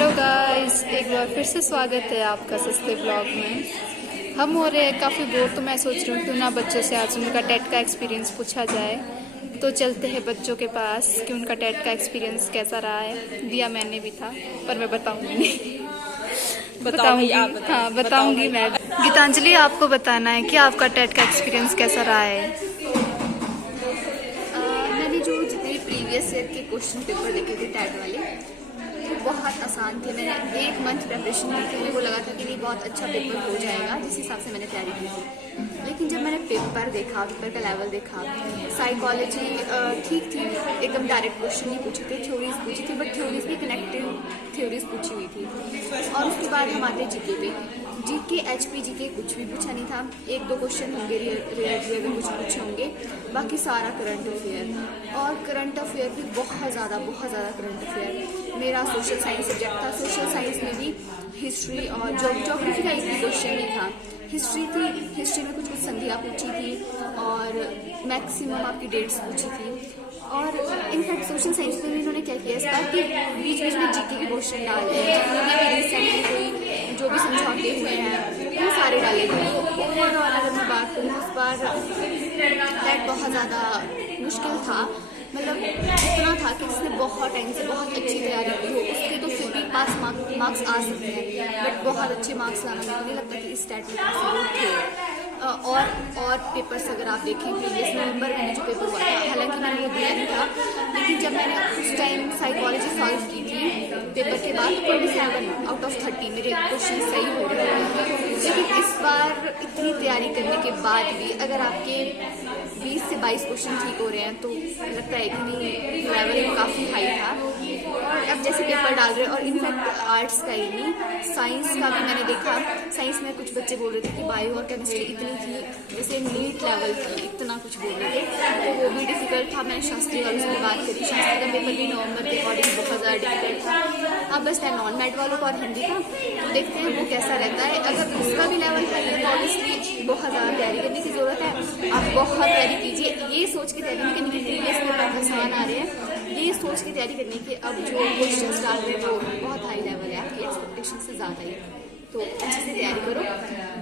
Hello guys, एक बार फिर से स्वागत है आपका सस्ते ब्लॉग में। हम हो रहे हैं काफ़ी बोर, तो मैं सोच रही हूँ क्यों ना बच्चों से आज उनका टेट का एक्सपीरियंस पूछा जाए। तो चलते हैं बच्चों के पास कि उनका टेट का एक्सपीरियंस कैसा रहा है। दिया मैंने भी था पर मैं बताऊँगी नहीं। बताऊँगी, हाँ बताऊँगी मैं। गीतांजलि, आपको बताना है कि आपका टेट का एक्सपीरियंस कैसा रहा है। मैंने जो जितने प्रीवियस ईयर के क्वेश्चन पेपर देखे थे टैट वाले, वो बहुत आसान थे। मैंने 1 मंथ प्रिपरेशन की थी, मेरे को लगा था कि नहीं बहुत अच्छा पेपर हो जाएगा, जिस हिसाब से मैंने तैयारी की थी। लेकिन जब मैंने पेपर देखा, पेपर का लेवल देखा, साइकोलॉजी ठीक थी, एकदम डायरेक्ट क्वेश्चन नहीं पूछे थे, थ्योरीज पूछी थी, बट थ्योरीज भी कनेक्टेड थ्योरीज पूछी हुई थी। और उसके बाद हम आते जीके पे। जीके एचपी जीके कुछ भी पूछा नहीं था। 1-2 क्वेश्चन होंगे रियलिटी अगर कुछ पूछे होंगे, बाकी सारा करंट अफेयर। और करंट अफेयर भी बहुत ज़्यादा करंट अफेयर। मेरा सोशल साइंस सब्जेक्ट था, सोशल साइंस में भी हिस्ट्री और ज्योग्राफी का एक भी क्वेश्चन नहीं था। हिस्ट्री थी, हिस्ट्री में कुछ संधियाँ पूछी थी और मैक्सिमम आपकी डेट्स पूछी थी। और इनफैक्ट सोशल साइंस में भी इन्होंने क्या किया इस बार कि बीच बीच में जीके के क्वेश्चन डाल दिए, जितने भी रिसेंटली कोई जो भी समझौते हुए हैं वो सारे डाले गए। ओवरऑल अगर मैं बात करूँ, इस बार टेट बहुत ज़्यादा मुश्किल था। मतलब इतना था कि जिसने बहुत टाइम से बहुत अच्छी तैयारी की हो उसके तो फिर भी पास मार्क्स आ सकते हैं, बट बहुत अच्छे मार्क्स लाना मुझे नहीं लगता कि इस टेट में पॉसिबल थे। और पेपर्स अगर आप देखें प्रीवियस नवंबर में जो पेपर हुआ था, हालांकि मैंने वो दिया नहीं था, लेकिन जब मैंने उस टाइम साइकोलॉजी सॉल्व की थी पेपर के बाद 27 आउट ऑफ 30 मेरे क्वेश्चन सही हो रहे थे। लेकिन इस बार इतनी तैयारी करने के बाद भी अगर आपके 20 से 22 क्वेश्चन ठीक हो रहे हैं तो लगता है कि नहीं, लेवल काफ़ी हाई था। और अब जैसे पेपर डाल रहे हैं, और इनफैक्ट आर्ट्स का ही नहीं, साइंस का भी मैंने देखा। साइंस में कुछ बच्चे बोल रहे थे कि बायो और केमिस्ट्री इतनी थी जैसे नीट लेवल की, इतना कुछ बोल रहे थे, तो वो भी डिफिकल्ट था। मैंने शास्त्री वालों से बात करी, शास्त्री का पेपर भी नवंबर के अकॉर्डिंग बहुत ज़्यादा डिफिकल्ट था। अब बस नॉन मैट वालों को और हिंदी का तो देखते हैं वो कैसा रहता है। अगर उसका भी लेवल हाई है तो ऑब्वियसली बहुत ज़्यादा तैयारी करने की ज़रूरत है। आप बहुत तैयारी कीजिए, ये सोच के तैयारी कि मेरे प्रीवियस पेपर आसान आ रहे हैं, ये सोच के तैयारी करने की। अब जो क्वेश्चन डाल रहे हैं वो बहुत हाई लेवल है, आपकी एक्सपेक्टेशन से ज़्यादा ही। तो अच्छे से तैयारी करो,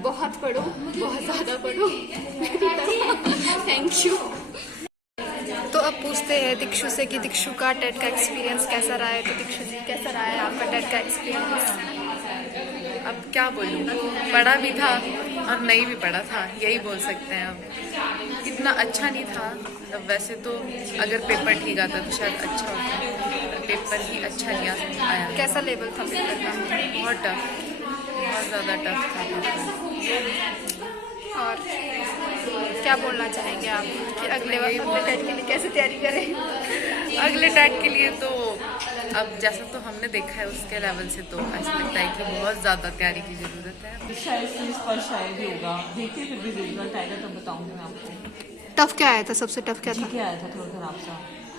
बहुत पढ़ो, बहुत ज़्यादा पढ़ो। Thank you. तो अब पूछते हैं दिक्षु से कि दिक्षु का टेट का एक्सपीरियंस कैसा रहा है। तो दिक्षु जी, कैसा रहा है आपका टेट का एक्सपीरियंस? अब क्या बोलूँ, पढ़ा भी था और नहीं भी पढ़ा था, यही बोल सकते हैं। अब इतना अच्छा नहीं था। अब वैसे तो अगर पेपर ठीक आता तो शायद अच्छा होता, पेपर ही अच्छा नहीं आया। कैसा लेवल था पेपर का? बहुत टफ, बहुत ज़्यादा टफ था पेपर। और क्या बोलना चाहेंगे आप कि अगले टेट के लिए कैसे तैयारी करें? अगले टेट के लिए तो अब जैसा तो हमने देखा है उसके लेवल से तो ऐसा लगता है कि बहुत ज़्यादा तैयारी की ज़रूरत है। शायद से इस पर शायद ही होगा, देखिए फिर भी रिजल्ट आएगा तो बताऊंगी मैं आपको। टफ क्या आया था? सबसे टफ क्या था? जीके आया था थोड़ा खराब सा।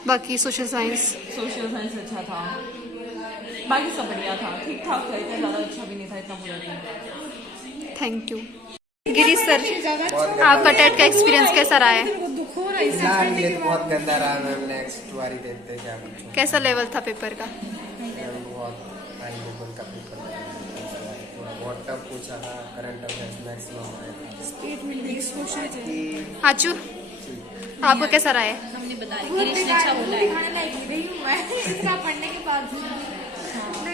बाकी सोशल साइंस अच्छा था, बाकी सब बढ़िया था, ठीक ठाक था, इतना ज़्यादा अच्छा भी नहीं था, इतना बुरा नहीं। Thank you. गिरीश सर, आपका टेट का एक्सपीरियंस कैसा रहा है? ये तो बहुत गंदा रहा मैम, नेक्स्ट बारी देखते हैं क्या कुछ। कैसा लेवल था पेपर का? बहुत हाई लेवल का पेपर, बहुत टफ पूछा था, करंट अफेयर्स मैक्सिमम आया। आचू, आपको कैसा रहा है?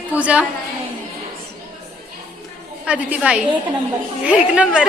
पूजा, अदिति भाई, एक नंबर